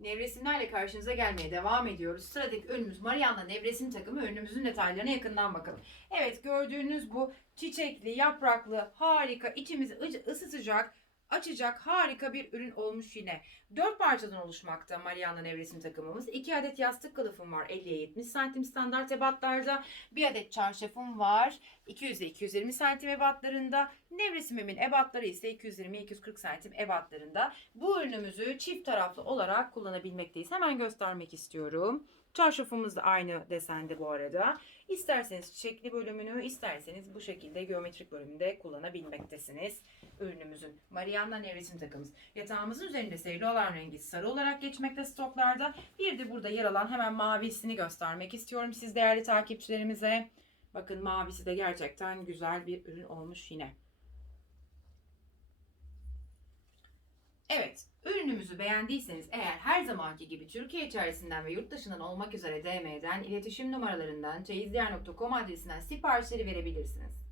Nevresimlerle karşınıza gelmeye devam ediyoruz. Sıradaki ürünümüz Mariana Nevresim takımı. Ürünümüzün detaylarına yakından bakalım. Evet gördüğünüz bu çiçekli, yapraklı, harika, içimizi ısıtacak, açacak harika bir ürün olmuş yine. 4 parçadan oluşmakta Mariana Nevresim takımımız. 2 adet yastık kılıfım var 50'ye 70 santim standart ebatlarda. Bir adet çarşafım var 200 ile 220 santim ebatlarında. Nevresimemin ebatları ise 220-240 santim ebatlarında. Bu ürünümüzü çift taraflı olarak kullanabilmekteyiz. Hemen göstermek istiyorum. Çarşafımız da aynı desende bu arada. İsterseniz çiçekli bölümünü, isterseniz bu şekilde geometrik bölümünde kullanabilmektesiniz. Ürünümüzün Mariana Nevresim takımımız. Yatağımızın üzerinde seyirli olan rengi sarı olarak geçmekte stoklarda. Bir de burada yer alan hemen mavisini göstermek istiyorum siz değerli takipçilerimize. Bakın mavisi de gerçekten güzel bir ürün olmuş yine. Evet, ürünümüzü beğendiyseniz eğer her zamanki gibi Türkiye içerisinden ve yurt dışından olmak üzere DM'den, iletişim numaralarından, çeyizdiğer.com adresinden siparişleri verebilirsiniz.